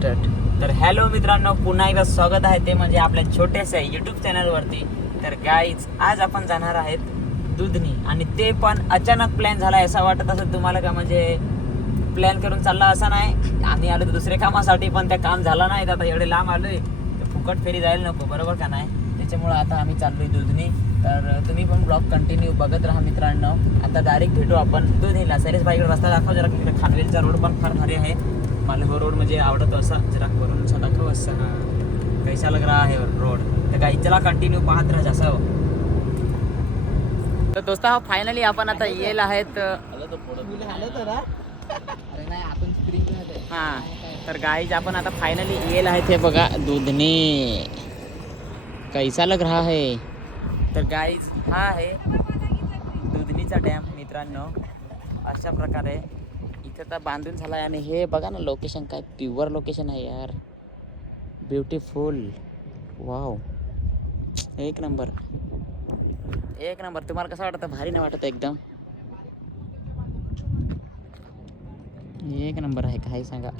Start. तर hello मित्रांनो, पुन्हा एकदा स्वागत आहे ते म्हणजे आपल्या छोट्याशा यूट्यूब चॅनलवरती. तर गाईज आज आपण जाणार आहेत दुधनी, आणि ते पण अचानक प्लॅन झाला आहे. असं वाटत असं तुम्हाला का म्हणजे प्लॅन करून चालला असा नाही. आम्ही आलो तर दुसऱ्या कामासाठी, पण त्या काम झाला नाही. आता एवढे लांब आलोय तर फुकट फेरी जायला नको, बरोबर का नाही. त्याच्यामुळं आता आम्ही चाललोय दुधनी. तर तुम्ही पण ब्लॉग कंटिन्यू बघत राहा मित्रांनो. आता डायरेक्ट भेटू आपण दुधनीला. सैलेश भाईकडे रस्ता दाखव जरा. तिकडे खानवेलचा रोड पण फार भारी आहे. मला हो रोड म्हणजे आवडतो असा. जरा वरून असा दाखव असा कैसा लग रहा है रोड. तर काही चला कंटिन्यू पाहत राहा असं. तर दोस्त फायनली आपण आता येईल आहेत. हा तर गाईज आपण आता फायनली येईल आहेत. हे बघा दुधनी कैसा लग रहा है. तर गाईज हा आहे दुधनीचा डॅम मित्रांनो. अशा प्रकारे इथं तर बांधून झाला आहे. आणि हे बघा ना लोकेशन, काय प्युअर लोकेशन आहे यार. ब्युटिफुल, वाव, एक नंबर एक नंबर. तुम्हाला कसं वाटतं? भारी नाही वाटत? एकदम एक नंबर आहे. काही सांगा,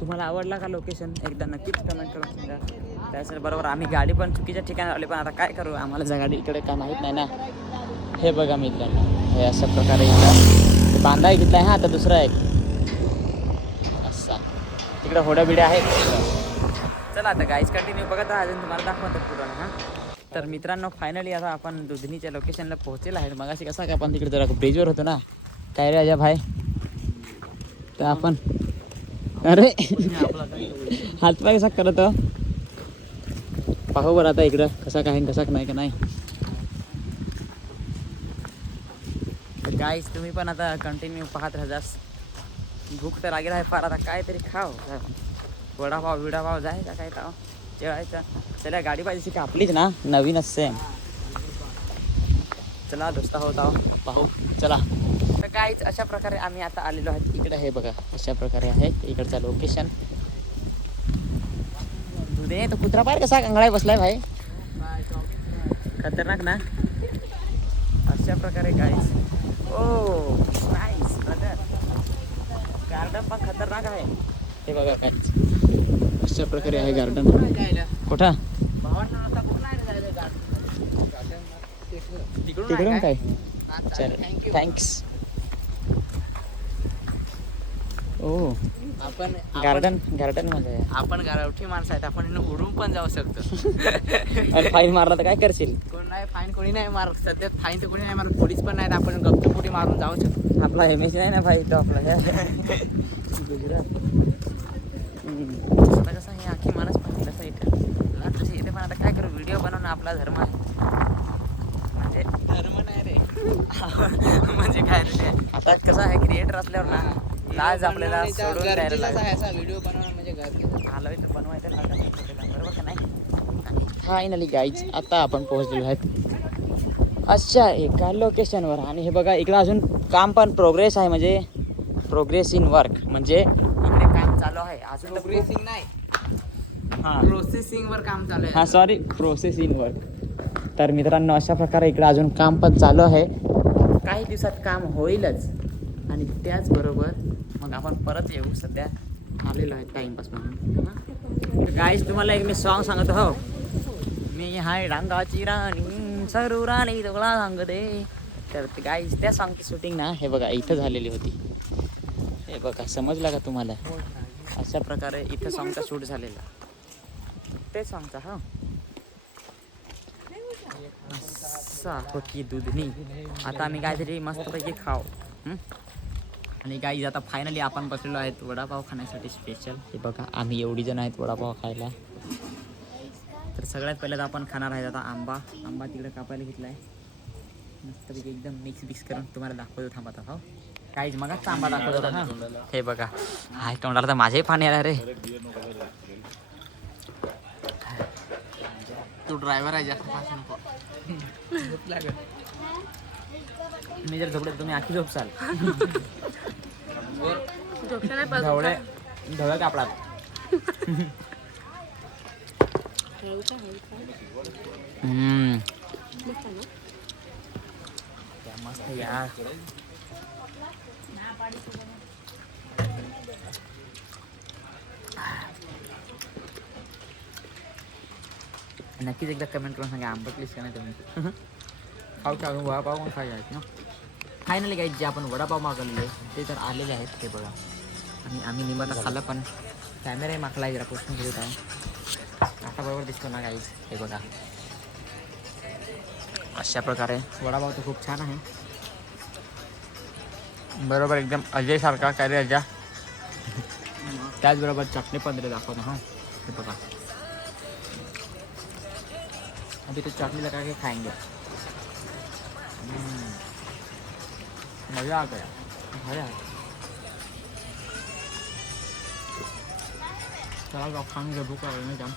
तुम्हाला आवडला का लोकेशन? एकदा नक्कीच कमेंट करून सांगा. त्यासाठी बरोबर आम्ही गाडी पण चुकीच्या ठिकाणी आले, पण आता काय करू, आम्हाला गाडी इकडे काय माहीत नाही ना. हे बघा मित्रांनो, हे अशा प्रकारे इथं बांधाय घेतलाय. हा आता दुसरा एक असा तिकडे होड्या बिड्या आहेत. चला आता गाईज कंटिन्यू बघत राहा, अजून तुम्हाला दाखवतो पुढं. हां तर मित्रांनो फायनली आता आपण दुधनीच्या लोकेशनला पोहोचलेला आहे. मगाशी कसा का आपण तिकडे जरा ब्रिजवर होतो ना. काय रे अजय भाई, तर आपण अरे हातपाय कसा करत पाहू बरं आता इकडं कसा काय कसा नाही का नाही. तर गाईज तुम्ही पण आता कंटिन्यू पाहत राहा. भूक तर लागेल आहे फार. आता काहीतरी खाव, वडापाव विडापाव जायचा काय ताव जेवायचा. चला गाडी पाहिजे का आपलीच ना, नवीनच सेम. चला दोस्त होत आहो पाहू चला. तर काहीच अशा प्रकारे आम्ही आता आलेलो आहेत इकडे. हे बघा अशा प्रकारे आहे इकडचं लोकेशन. दुधे तो कुत्रा पाहिजे कसा अंगळाय बसलाय भाई, खतरनाक ना. अशा प्रकारे गाईज. ओ नाईस ब्रदर, गार्डन पण खतरनाक आहे. हे बघा काय अशा प्रकारे आहे गार्डन. कुठं तिकडून काय. चल थँक्स. ओ आपण गार्डन मध्ये आपण गावठी माणसं आहेत. आपण उडून पण जाऊ शकतो. आणि फाईन मारला तर काय करशील? कोण नाही फाईन, कोणी नाही मारत सध्या. फाईन तर कोणी नाही मारत, पोलीस पण नाहीत. आपण गपचुपुटी मारून जाऊ शकतो. आपला एमएस नाही ना भाई, तो आपला गुजरात. आता कसं हे आखी माणूस पण कसं इथं तसे इथे. पण आता काय करू, व्हिडिओ बनवणं आपला धर्म आहे. म्हणजे धर्म नाही रे म्हणजे काय रे, आता कसं आहे क्रिएटर असल्यावर ना लाज आपल्याला सोडून द्यायला लागेल. व्हिडिओ बनवणं म्हणजे गरजेचं. आलं तर बनवायचं लागतं, बरोबर का नाही. फायनली गाईज आता आपण पोहोचलेलो आहेत अशा एका लोकेशनवर. आणि हे बघा इकडं अजून काम पण प्रोग्रेस आहे, म्हणजे प्रोग्रेस इन वर्क, म्हणजे इकडे काम चालू आहे अजून. प्रोग्रेसिंग नाही, हां प्रोसेसिंग वर काम चालू आहे. हां सॉरी, प्रोसेस इन वर्क. तर मित्रांनो अशा प्रकारे इकडे अजून काम पण चालू आहे. काही दिवसात काम होईलच. आणि त्याचबरोबर मग आपण परत येऊ. सध्या आलेलो आहे टाईमपास म्हणून. गाईज तुम्हाला एक मी सॉन्ग सांगतो हो. मी हाय डांगाची राणी सरू राणी तुला सांगते. तर गाईज त्या सॉन्गची शूटिंग ना हे बघा इथं झालेली होती. हे बघा समजलं का तुम्हाला? अशा प्रकारे इथं सॉन्गचा शूट झालेला. ते सॉन्गचा हा असा होती दुधनी. आता आम्ही काहीतरी मस्तपैकी खाऊ. आणि गाईज आता फायनली आपण बसलेलो आहेत वडापाव खाण्यासाठी स्पेशल. हे बघा आम्ही एवढी जण आहेत वडापाव खायला. तर सगळ्यात पहिल्यांदा आपण खाणार आहेत आता आंबा तिकडे कापायला घेतला आहे. मस्तपैकी एकदम मिक्स करून तुम्हाला दाखवतो. थांबा हो काहीच मगाच आंबा दाखवत होता हा. हे बघा हाय तोंडाला तर माझे पाणी आलं रे. तू ड्रायव्हर आहे, जास्त फास्ट नको. मी जर झोपले तुम्ही आखी झोपसाल. ढवळ्या कापडात. मस्त यार. नक्कीच एकदा कमेंट करून सांगा आंबटलीस का नाही तुम्ही. खाऊ खाऊ वडापाव पण खायला आहेत ना. फायनली गाईज जे आपण वडापाव मागवलेले ते तर आलेले आहेत ते बघा. आणि आम्ही निमता खाल्लं पण कॅमेराही मागला जरा पोचून घेत आहे. आता बरोबर दिसतो ना गाईज हे बघा. अशा प्रकारे वडापाव तर खूप छान आहे. बरोबर एकदम अजय सारखा काय रे अजय. त्याचबरोबर चटणी पण दिले दाखवतो हां हे बघा. अभी तो चटनी लगा के खाएंगे. मज़ा आ गया. मज़ा चला जाऊ खाऊन भूक लागली जाम.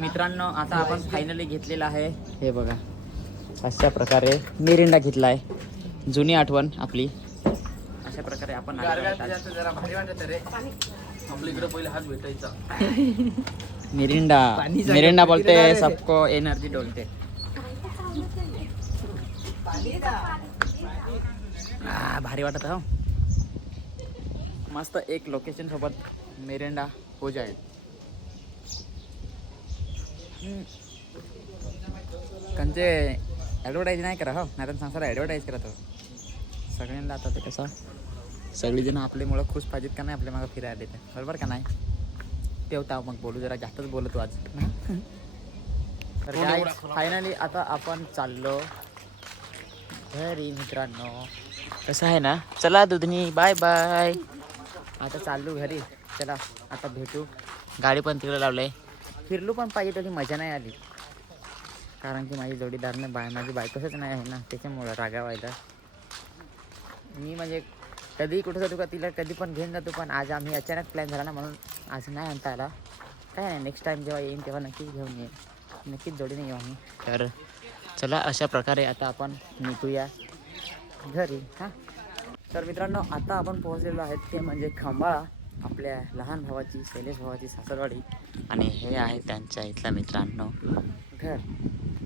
मित्रांनो आता आपण फायनली घेतलेलं आहे हे बघा. अशा प्रकारे मिरिंडा घेतला आहे. जुनी आठवण आपली. अशा प्रकारे आपण जरा भारी वाटत रे. आपल्या इकडे पहिले हात भेटायचा. मिरिंडा बोलते सबको एनर्जी डोलते. भारी वाटत हो. मस्त एक लोकेशन सोबत मिरिंडा हो जाईल. कंचे ॲडव्हर्टाईज नाही करा हो नाही तर संसार ॲडव्हर्टाईज करत हो. सगळ्यांना आता ते कसं सगळीजण आपल्यामुळं खुश पाहिजेत का नाही आपल्या मागं फिरायला देते बरोबर का नाही. ठेवता मग बोलू जरा जास्तच बोलतो आज. तर काय फायनली आता आपण चाललो घरी मित्रांनो. कसं आहे ना चला दुधनी बाय बाय. आता चाललो घरी. चला आता भेटू. गाडी पण तिकडे लावलंय. फिरलो पण पाहिजे तशी मजा नाही आली कारण की माझी जोडीदारनं माझी बायकोच नाही आहे ना त्याच्यामुळं रागावायला. मी म्हणजे कधी कुठं जातो का तिला कधी पण घेऊन जातो पण आज आम्ही अचानक प्लॅन झाला ना म्हणून आज नाही आणता आला. काय नाही नेक्स्ट टाईम जेव्हा येईन तेव्हा नक्कीच घेऊन येईन. नक्कीच जोडीने येऊ आम्ही. तर चला अशा प्रकारे आता आपण निघूया घरी हां. तर मित्रांनो आता आपण पोहोचलेलो आहेत ते म्हणजे खंबाळा. आपल्या लहान भावाची शैलेश भावाची सासरवाडी. आणि हे आहे त्यांच्या इथला मित्रांनो घर.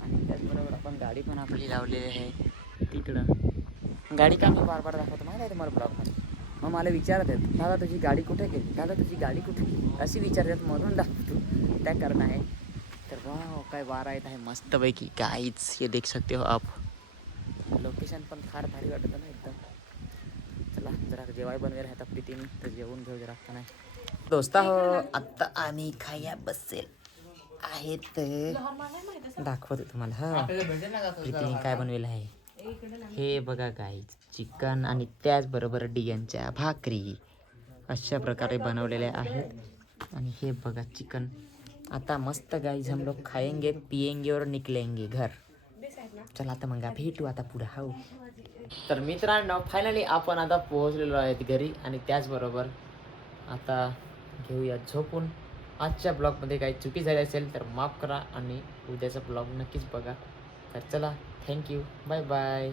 आणि त्याचबरोबर आपण गाडी पण आपली लावलेली आहे तिकडं. गाडी का मी बार बार दाखवतो माहिती आहे तुम्हाला ब्लॉगमध्ये. मग मला विचारत आहेत दादा तुझी गाडी कुठे गेली दादा तुझी गाडी कुठे गेली अशी विचारतात म्हणून दाखवतो त्या कारण आहे. तर वाव काय वारा येत आहे मस्तपैकी काहीच हे देख सकते हो आप. लोकेशन पण फार भारी वाटतं ना एकदम. चला जरा जेवाय बनवेल आहे प्रीतीने तर जेवून घेऊ जरा का नाही. दोस्ता हो आत्ता आम्ही खाया बसेल आहेत. दाखवते तुम्हाला हा प्रीतीने काय बनवेल आहे. हे बघा गाईज चिकन आणि त्याचबरोबर डियांच्या भाकरी अशा प्रकारे बनवलेल्या आहेत. आणि हे बघा चिकन. आता मस्त गाईज हम लोग खाएंगे पिएंगे और निकलेंगे घर. चला आता मग भेटू आता पुढं हो. तर मित्रांनो फायनली आपण आता पोहोचलेलो आहेत घरी. आणि त्याचबरोबर आता घेऊया झोपून. आजच्या ब्लॉगमध्ये काही चुकी झाली असेल तर माफ करा आणि उद्याचा ब्लॉग नक्कीच बघा. तर चला थँक्यू बाय बाय.